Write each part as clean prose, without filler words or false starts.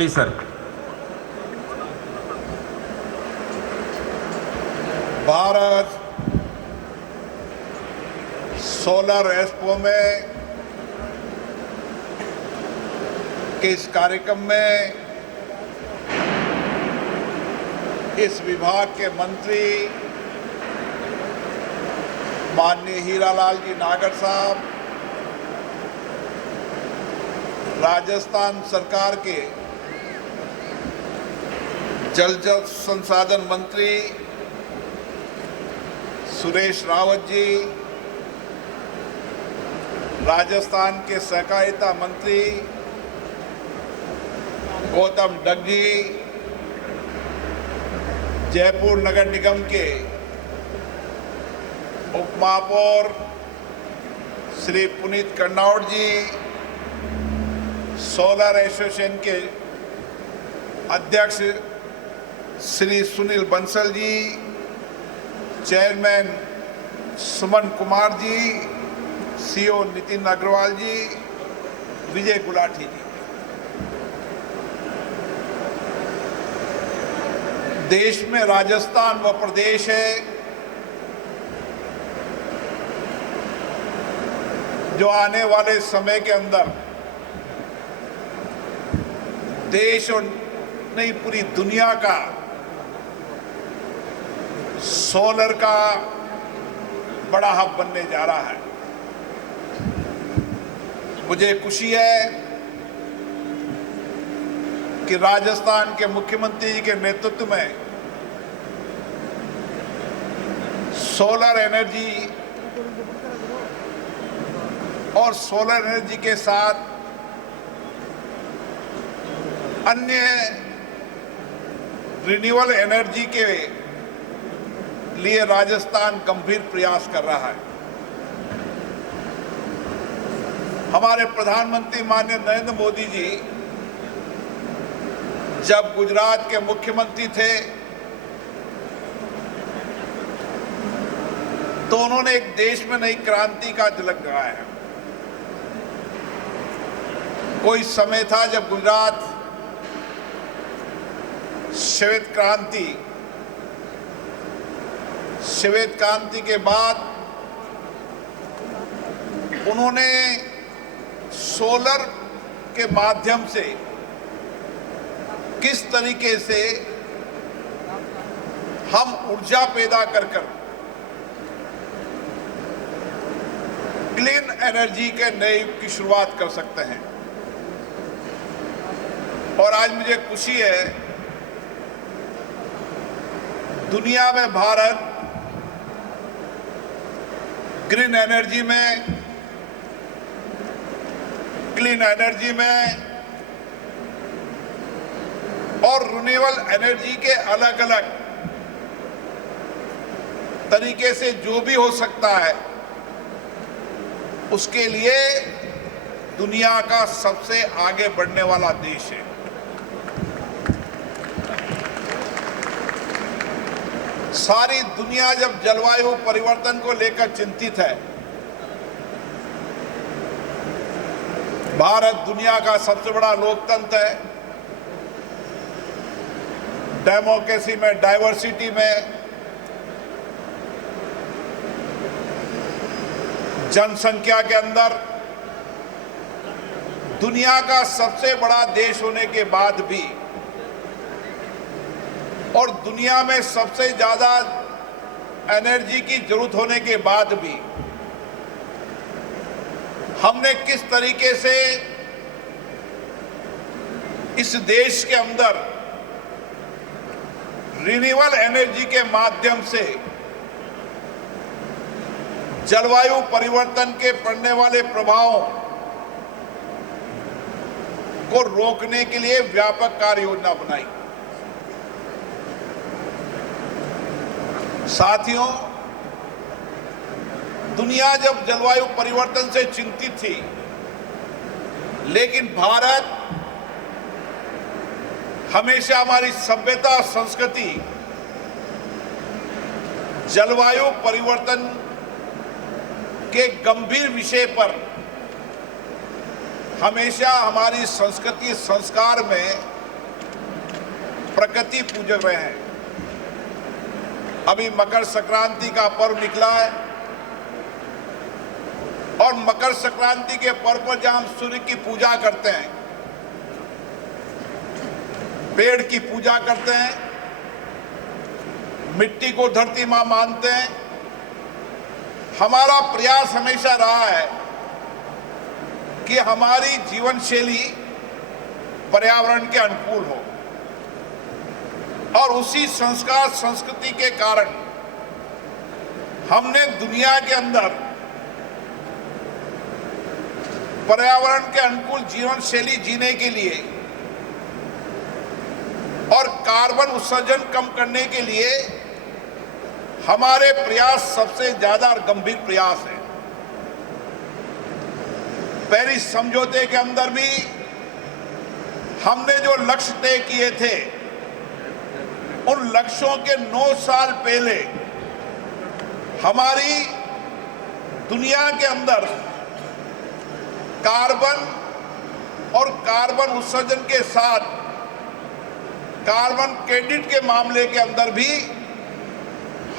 Please sir. Bharat solar expo में के इस कार्यक्रम में इस विभाग के मंत्री माननीय हीरालाल जी नागर साहब, राजस्थान सरकार के जल संसाधन मंत्री सुरेश रावत जी, राजस्थान के सहकारिता मंत्री गौतम डग्गी, जयपुर नगर निगम के उपमहापौर श्री पुनीत कर्नाउट जी, सोलर एसोसिएशन के अध्यक्ष श्री सुनील बंसल जी, चेयरमैन सुमन कुमार जी, सीओ नितिन अग्रवाल जी, विजय गुलाटी जी। देश में राजस्थान वह प्रदेश है जो आने वाले समय के अंदर देश और नहीं पूरी दुनिया का सोलर का बड़ा हब बनने जा रहा है। मुझे खुशी है कि राजस्थान के मुख्यमंत्री जी के नेतृत्व में सोलर एनर्जी और सोलर एनर्जी के साथ अन्य रिन्यूएबल एनर्जी के लिए राजस्थान गंभीर प्रयास कर रहा है। हमारे प्रधानमंत्री माननीय नरेंद्र मोदी जी जब गुजरात के मुख्यमंत्री थे तो उन्होंने एक देश में नई क्रांति का झलक दिखाया। कोई समय था जब गुजरात श्वेत क्रांति के बाद उन्होंने सोलर के माध्यम से किस तरीके से हम ऊर्जा पैदा कर क्लीन एनर्जी के नए युग की शुरुआत कर सकते हैं। और आज मुझे खुशी है दुनिया में भारत ग्रीन एनर्जी में, क्लीन एनर्जी में और रिन्यूएबल एनर्जी के अलग अलग तरीके से जो भी हो सकता है उसके लिए दुनिया का सबसे आगे बढ़ने वाला देश है। सारी दुनिया जब जलवायु परिवर्तन को लेकर चिंतित है, भारत दुनिया का सबसे बड़ा लोकतंत्र है। डेमोक्रेसी में, डाइवर्सिटी में, जनसंख्या के अंदर दुनिया का सबसे बड़ा देश होने के बाद भी और दुनिया में सबसे ज्यादा एनर्जी की जरूरत होने के बाद भी हमने किस तरीके से इस देश के अंदर रिन्यूएबल एनर्जी के माध्यम से जलवायु परिवर्तन के पड़ने वाले प्रभावों को रोकने के लिए व्यापक कार्य योजना बनाई। साथियों, दुनिया जब जलवायु परिवर्तन से चिंतित थी, लेकिन भारत हमेशा हमारी सभ्यता और संस्कृति जलवायु परिवर्तन के गंभीर विषय पर हमेशा हमारी संस्कृति संस्कार में प्रकृति पूजक रहे हैं। अभी मकर संक्रांति का पर्व निकला है और मकर संक्रांति के पर्व पर जहां हम सूर्य की पूजा करते हैं, पेड़ की पूजा करते हैं, मिट्टी को धरती मां मानते हैं, हमारा प्रयास हमेशा रहा है कि हमारी जीवन शैली पर्यावरण के अनुकूल हो और उसी संस्कार संस्कृति के कारण हमने दुनिया के अंदर पर्यावरण के अनुकूल जीवन शैली जीने के लिए और कार्बन उत्सर्जन कम करने के लिए हमारे प्रयास सबसे ज्यादा और गंभीर प्रयास है। पेरिस समझौते के अंदर भी हमने जो लक्ष्य तय किए थे, उन लक्ष्यों के 9 साल पहले हमारी दुनिया के अंदर कार्बन और कार्बन उत्सर्जन के साथ कार्बन क्रेडिट के मामले के अंदर भी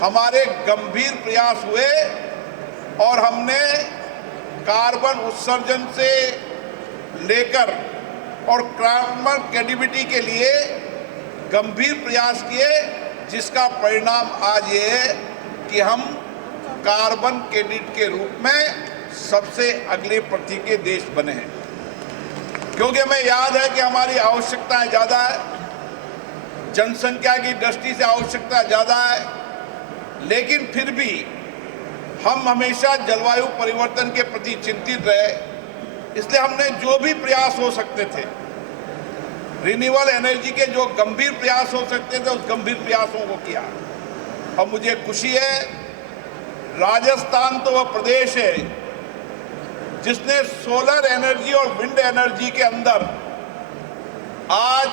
हमारे गंभीर प्रयास हुए और हमने कार्बन उत्सर्जन से लेकर और कार्बन क्रेडिबिलिटी के लिए गंभीर प्रयास किए, जिसका परिणाम आज ये है कि हम कार्बन क्रेडिट के रूप में सबसे अगले प्रति के देश बने हैं। क्योंकि हमें याद है कि हमारी आवश्यकताएं ज़्यादा है, जनसंख्या की दृष्टि से आवश्यकता ज़्यादा है, लेकिन फिर भी हम हमेशा जलवायु परिवर्तन के प्रति चिंतित रहे। इसलिए हमने जो भी प्रयास हो सकते थे, रिन्यूएबल एनर्जी के जो गंभीर प्रयास हो सकते थे, उस गंभीर प्रयासों को किया। और मुझे खुशी है, राजस्थान तो वह प्रदेश है जिसने सोलर एनर्जी और विंड एनर्जी के अंदर आज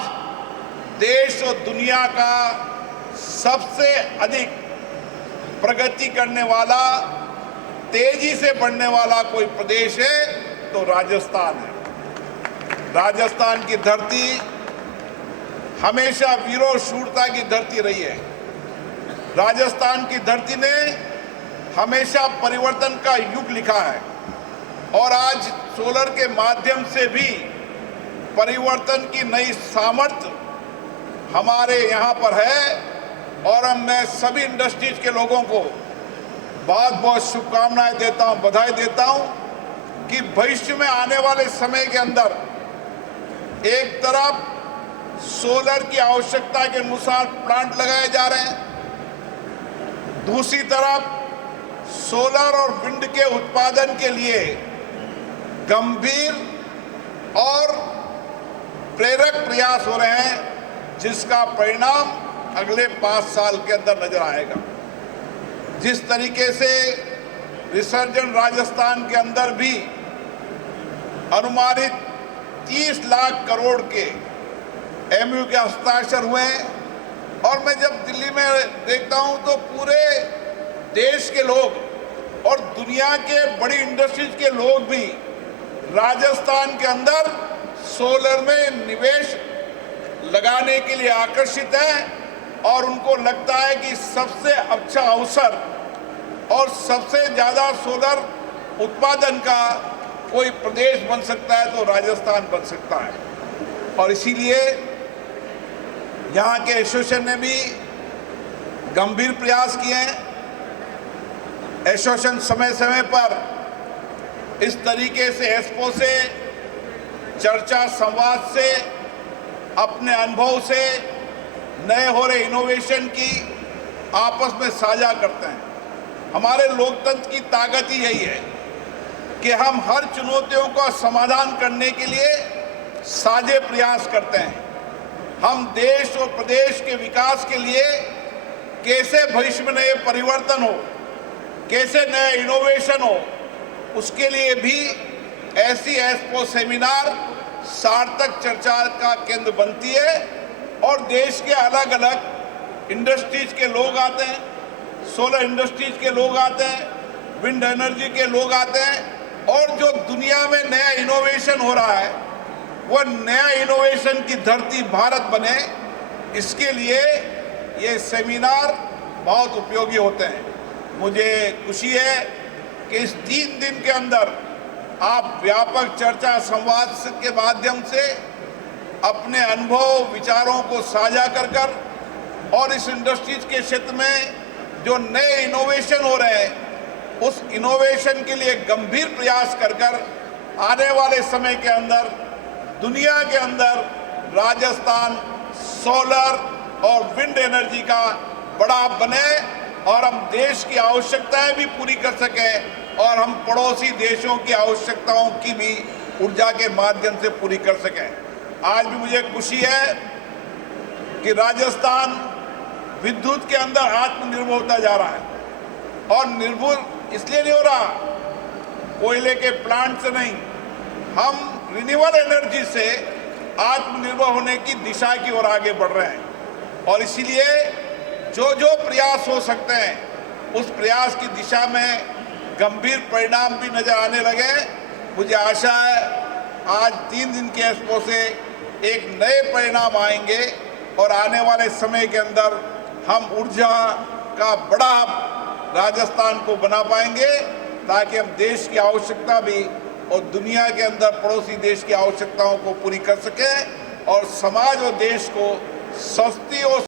देश और दुनिया का सबसे अधिक प्रगति करने वाला, तेजी से बढ़ने वाला कोई प्रदेश है तो राजस्थान है। राजस्थान की धरती हमेशा वीरों शूरता की धरती रही है। राजस्थान की धरती ने हमेशा परिवर्तन का युग लिखा है और आज सोलर के माध्यम से भी परिवर्तन की नई सामर्थ्य हमारे यहाँ पर है। और मैं सभी इंडस्ट्रीज के लोगों को बहुत बहुत शुभकामनाएं देता हूँ, बधाई देता हूँ कि भविष्य में आने वाले समय के अंदर एक तरफ सोलर की आवश्यकता के अनुसार प्लांट लगाए जा रहे हैं, दूसरी तरफ सोलर और विंड के उत्पादन के लिए गंभीर और प्रेरक प्रयास हो रहे हैं, जिसका परिणाम अगले 5 साल के अंदर नजर आएगा। जिस तरीके से रिसर्जन राजस्थान के अंदर भी अनुमानित 30 लाख करोड़ के एमयू के हस्ताक्षर हुए हैं, और मैं जब दिल्ली में देखता हूं तो पूरे देश के लोग और दुनिया के बड़ी इंडस्ट्रीज के लोग भी राजस्थान के अंदर सोलर में निवेश लगाने के लिए आकर्षित हैं और उनको लगता है कि सबसे अच्छा अवसर और सबसे ज़्यादा सोलर उत्पादन का कोई प्रदेश बन सकता है तो राजस्थान बन सकता है। और इसीलिए यहाँ के एसोसिएशन ने भी गंभीर प्रयास किए हैं। एसोसिएशन समय समय पर इस तरीके से एक्सपो से, चर्चा संवाद से, अपने अनुभव से, नए हो रहे इनोवेशन की आपस में साझा करते हैं। हमारे लोकतंत्र की ताकत ही यही है कि हम हर चुनौतियों का समाधान करने के लिए साझे प्रयास करते हैं। हम देश और प्रदेश के विकास के लिए कैसे भविष्य में नए परिवर्तन हो, कैसे नए इनोवेशन हो, उसके लिए भी ऐसी एक्सपो सेमिनार सार्थक चर्चा का केंद्र बनती है और देश के अलग अलग इंडस्ट्रीज के लोग आते हैं, सोलर इंडस्ट्रीज के लोग आते हैं, विंड एनर्जी के लोग आते हैं, और जो दुनिया में नया इनोवेशन हो रहा है, वह नया इनोवेशन की धरती भारत बने, इसके लिए ये सेमिनार बहुत उपयोगी होते हैं। मुझे खुशी है कि इस 3 दिन के अंदर आप व्यापक चर्चा संवाद के माध्यम से अपने अनुभव विचारों को साझा कर और इस इंडस्ट्रीज के क्षेत्र में जो नए इनोवेशन हो रहे हैं उस इनोवेशन के लिए गंभीर प्रयास कर आने वाले समय के अंदर दुनिया के अंदर राजस्थान सोलर और विंड एनर्जी का बड़ा बने और हम देश की आवश्यकताएं भी पूरी कर सकें और हम पड़ोसी देशों की आवश्यकताओं की भी ऊर्जा के माध्यम से पूरी कर सकें। आज भी मुझे खुशी है कि राजस्थान विद्युत के अंदर आत्मनिर्भर होता जा रहा है और निर्भर इसलिए नहीं हो रहा कोयले के प्लांट से नहीं, हम रिन्यूएबल एनर्जी से आत्मनिर्भर होने की दिशा की ओर आगे बढ़ रहे हैं और इसीलिए जो जो प्रयास हो सकते हैं उस प्रयास की दिशा में गंभीर परिणाम भी नजर आने लगे। मुझे आशा है आज 3 दिन के एक्सपो से एक नए परिणाम आएंगे और आने वाले समय के अंदर हम ऊर्जा का बड़ा राजस्थान को बना पाएंगे ताकि हम देश की आवश्यकता भी और दुनिया के अंदर पड़ोसी देश की आवश्यकताओं को पूरी कर सकें और समाज और देश को सस्ती और